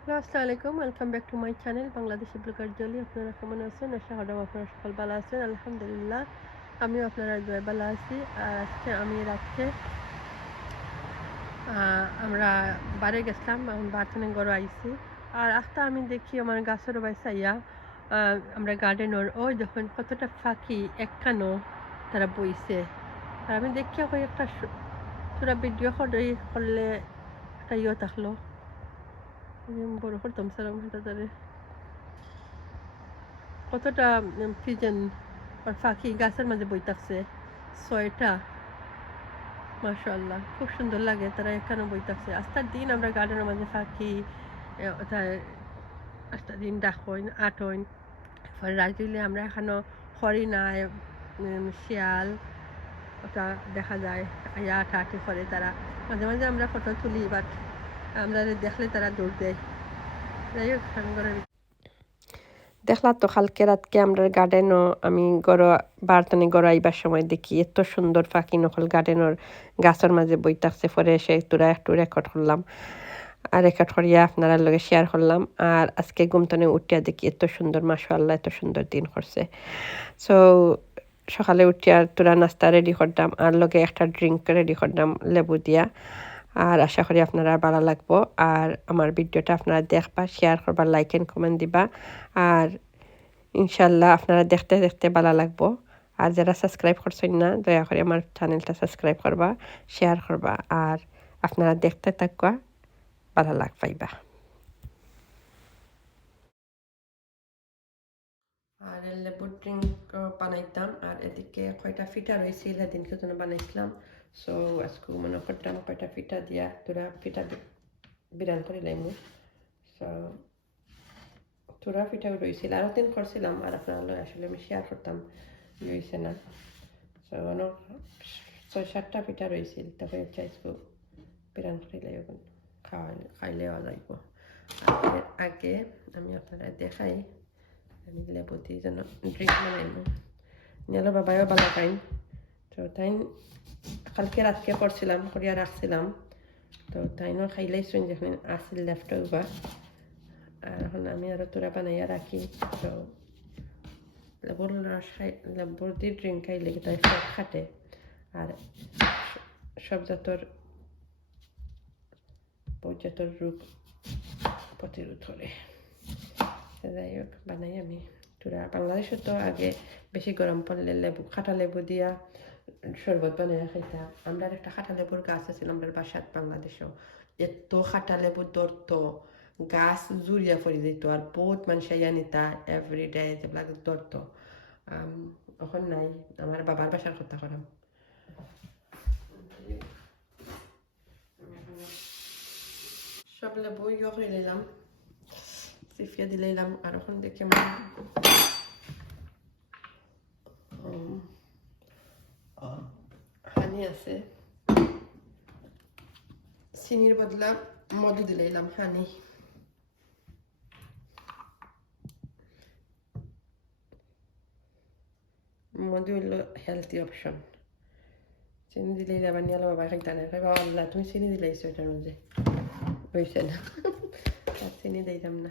আসসালামু আলাইকুম welcome back to my channel Bangladeshi blogger Jolly, আপনারা কেমন আছেন? আশা করি আপনারা সকল ভালো আছেন, আলহামদুলিল্লাহ, আমিও আপনারা দয়া ভালো আছি। আর আজকে আমি রাত্রে আমরা বারে গেছিলাম, এখন বার্থনে গড়ে আইছি। আর আখটা আমি দেখি আমার গাছের বাইসাইয়া আমরা গার্ডেনের ওই যখন কতটা ফাঁকি, একখানো তারা বইছে। আর আমি দেখি একটা তোরা ভিডিও করলে একটা ইয়ে থাকল। বড় করতাম, সালাম তাদের কতটা ফিজেন আর ফাঁকি গাছের মাঝে বই থাকছে, ছয়টা। মাশাল্লাহ খুব সুন্দর লাগে, তারা এখানে বই থাকছে। আস্তার দিন আমরা গার্ডেনের মাঝে ফাঁকি আস্তার দিন ডাকইন আটইন রাজদিলে আমরা এখানো হরিণায় শিয়াল, ওটা দেখা যায় আয়া আটা আটি তারা। মাঝে মাঝে আমরা ফটো তুলি বাট আমরা দেখলে তো কালকে রাতকে আমরা গার্ডেনও, আমি গড় বার্তানি গড় আইবার সময় দেখি, এত সুন্দর ফাঁকি নকল গার্ডেনের গাছের মাঝে বই থাকছে, পরে এসে তোরা একটু রেকর্ড করলাম। আর রেকর্ড করিয়া আপনারা লগে শেয়ার করলাম। আর আজকে ঘুমতনে উঠিয়া দেখি এত সুন্দর মাসাল্লাহ এত সুন্দর দিন করছে। সো সকালে উঠিয়া তোরা নাস্তা রেডি করতাম আর লগে একটা ড্রিঙ্ক রেডি করতাম লেবু দিয়া। আর আশা করি আপনারা ভালো লাগবো। আর আমার ভিডিওটা আপনারা দেখবা শেয়ার করবা লাইক এন্ড কমেন্ট দিবা। আর ইনশাল্লাহ আপনারা দেখতে দেখতে ভালো লাগবো। আর যারা সাবস্ক্রাইব করছেন না, দয়া করে আমার চ্যানেলটা সাবস্ক্রাইব করবা শেয়ার করবা। আর আপনারা দেখতে থাকবা, ভালো লাগ পাইবা আর লেবুর ড্রিঙ্ক বানাইতাম আর এদিকে কয়টা ফিটা রয়েছিল সেদিনকে জন্য বানাইছিলাম। সো আজকে মনে করতাম কয়টা ফিটা দিয়া তোরা ফিটা বি- বিরান করে লাইমু। সো তোরা ফিটা রয়েছিল আরও দিন করছিলাম আর আপনার আসলে আমি শেয়ার করতাম রয়েছে না। সো অনেক ছয় সাতটা ফিটা রয়েছিল তারপরে চাইছু বিরান করে লাইব খাওয়াই খাইলেও আর আগে আমি আপনারা দেখাই, আমি লেবু দিয়ে যেন ড্রিঙ্ক বানাইব নিয়ালো বাবাও ভালো খাইন তো তাই কালকে রাতকে করছিলাম করিয়া রাখছিলাম তো তাইনও খাইলাইছুন যেখানে আসিল লেফট ওভার আর এখন আমি আরও তোরা বানাইয়া রাখি তো লেবুর রস খাই লেবুর দিয়ে ড্রিঙ্ক খাইলে তাই সব খাটে। আর সব জাতর পর্যাতর রূপ প্রতিরোধ করে যাই হোক বানাই আমি। তোরা বাংলাদেশে তো আগে বেশি গরম পড়লে লেবু খাটা লেবু দিয়া শরবত বানাই খাইতাম আমরা একটা খাটা লেবুর গাছ আছিল আমরা বাসাত বাংলাদেশেও এত খাটা লেবু ধরতো গাছ জুড়িয়া পড়ে যেত আর বহুত মানুষ ইয়া নিতা এভরিডে যেবিলাক ধরতো আম, এখন নাই আমার বাবার বাসার কথা করাম সব লেবু ইয়ে নিলাম সিফিয়া দিলাম আর এখন দেখি আমার উম, হানি আছে চিনির বদলা মধু দিলাম হানি মধু হইল হেলদি অপশন চিনি দিলে আবার নিয়ে বাবা খাইতা না খাইবা আল্লাহ তুমি চিনি দিলাইছো এটার মধ্যে হয়েছে না আর চিনি দিলাম না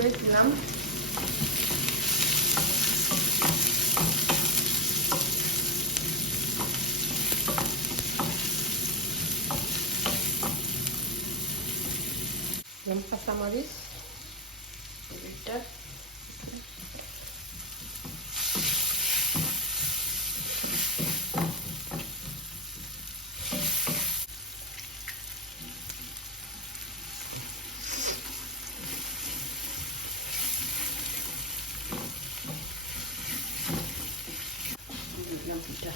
বানাও দিলাম দিলাম কাঁচামরিচ দুইটা দিলাম পিঠা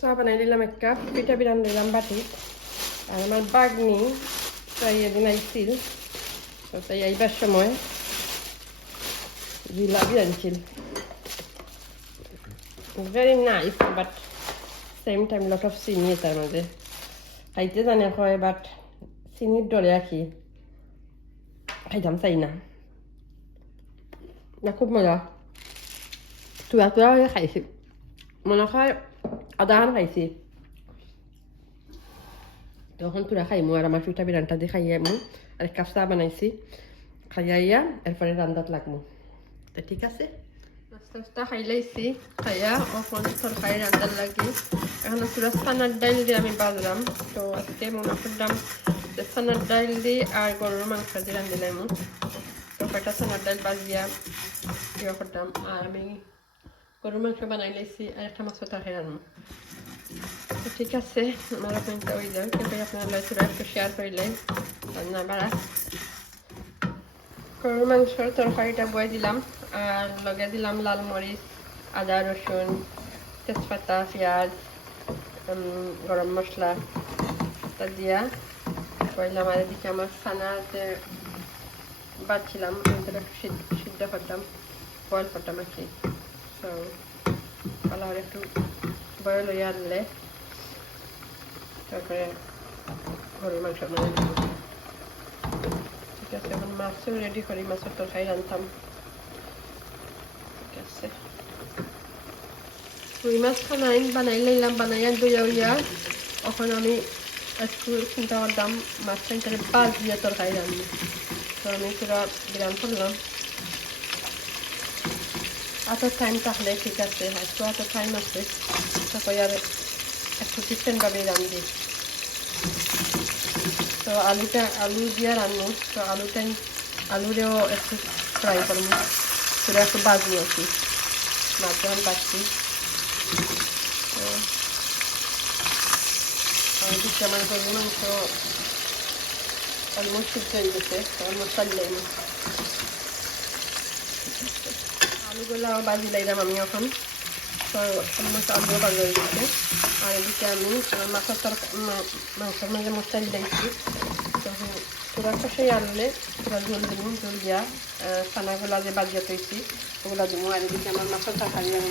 চা বানাই দিলাম এক পিঠা বিরান দিলাম বাটিত আর আমার বাগনি তাই এদিন আইছিল তাই আইবার সময় জিলাপি আনছিল। Very nice but same time lot of চিনি তার মধ্যে। খাইতে জানে হয় বাট চিনির ডরে আঁকি খাইতাম চাই না। না, খুব মজা। তুয়া তুয়া হয়ে খাইছি। মনে হয় আধা খান খাইছি। তখন তুরা খাইমু আর আমার পিঠা বিরানটা দিয়ে খাইয়ে আমি আর কাপ চা বানাইছি। খাইয়া এরপরে রান্দাত লাগমু। তো ঠিক আছে। নাস্তা নাস্তা খাই লাইছি। খাইয়া এখন তরকারি রান্দার লাগি। এখন পুরো সানার ডাইল দিয়ে আমি বাজলাম তো আজকে মনে করলাম সানার ডাইল দিয়ে আর গরুর মাংস দিয়ে রান্ধিলাম তো কয়টা সানার ডাইল বাজিয়া ইয়ে করতাম আর আমি গরুর মাংস বানাই লাইছি আর একটা মাছের তরকারি রান্না তো ঠিক আছে আমার আপনার ওই যাও কিন্তু আপনার তুরা একটু শেয়ার করলেন রান্না গরুর মাংসর তরকারিটা বয়ে দিলাম আর লগে দিলাম লাল মরিচ আদা রসুন তেজপাতা পেঁয়াজ গরম মশলা দিয়া কইলাম আর এদিকে আমার যে বাচ্ছিলাম ওইটা একটু সিদ্ধ করতাম বয়েল করতাম আর কি। তো করে একটু বয়েল হয়ে আনলে, তারপরে গরুর মাংস মানে ঠিক আছে, এখন মাছও রেডি করি, মাছের তরকারি রান্তাম ঠিক আছে। রুই মাছ খানাই বানাই লাইলাম, বানাইয়া দইয়া উইয়া এখন আমি একটু চিন্তা করলাম মাছটা এখানে পাঁচ দিয়ে তরকারি রান্নি তো আমি পুরো বিরান করলাম এত টাইম তাহলে ঠিক আছে একটু এত টাইম আছে তারপরে আর একটু ডিফারেন্টভাবে রান্ধি তো আলুটা আলু দিয়ে রান্নো তো আলুটাই আলুরেও একটু ফ্রাই করব পুরো একটু বাজি আর কি মাছ যখন বাড়ছি তো আর দিচ্ছি আমার গরু মাংস অলমোস্ট সিদ্ধ হয়ে গেছে অলমোস্ট চালিয়ে আলুগুলো বাজি লাইলাম আমি এখন তো অলমোস্ট আলুও বাজি হয়ে আর এদিকে আমি মাছের তরকারি মাংসের মাঝে মশলা দিয়েছি তখন পুরো কষাই আনলে পুরো ঝোল দিয়া ছানাগুলা যে বাজিয়া তৈছি ওগুলা দিব আর এদিকে আমার মাছের তরকারি আমি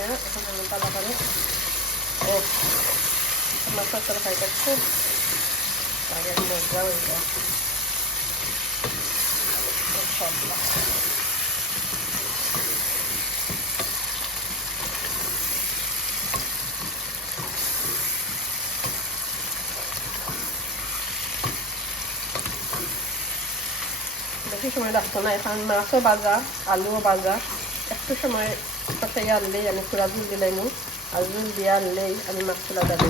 হ্যাঁ এখন আমি তালা করে ও মাছের তরকারিটা খুব আগে মজা হয়ে যায় বেশি সময় লাগতো না, এখন মাছও বাজা আলুও বাজা একটু সময় কষাই আনলেই আমি পুরা ঝুল দিলাম আর ঝুল দিয়ে আনলেই আমি মাছগুলা দাবি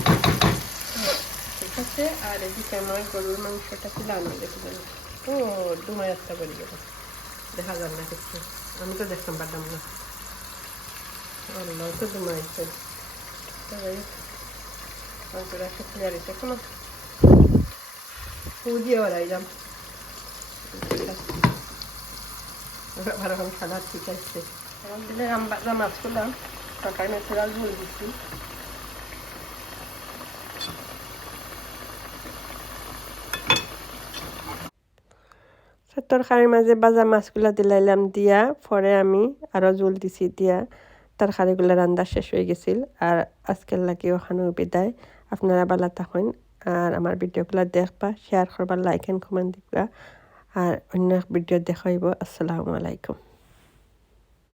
ঠিক আছে আর এদিকে আমার গরুর মাংসটা ছিল আনা দেখে জানি ও ডুমাই একটা করে গেল দেখা যান না কিছু আমি তো দেখতাম পারতাম না আল্লাহ তো ডুমাইছে মাংসটা একটু ক্লিয়ার হয়েছে কোনো দিয়ে ওরাইলাম আবার এখন খানা ঠিক আছে এখন দিলে আমরা মাছ করলাম। তরকারি মেথে ঝোল দিচ্ছি। তরকারির মাঝে বাজা মাছগুলা দিলাইলাম দিয়া, পরে আমি আরও জোল দিছি দিয়া। তরকারিগুলো রান্না শেষ হয়ে গেছিল। আর আজকের লাগে ওখানে বিদায়। আপনারা বালা থাকেন। আর আমার ভিডিওগুলো দেখবা শেয়ার করবা লাইক এন্ড কমেন্ট দিবা। আর অন্য ভিডিও দেখাইব আসসালামু আলাইকুম।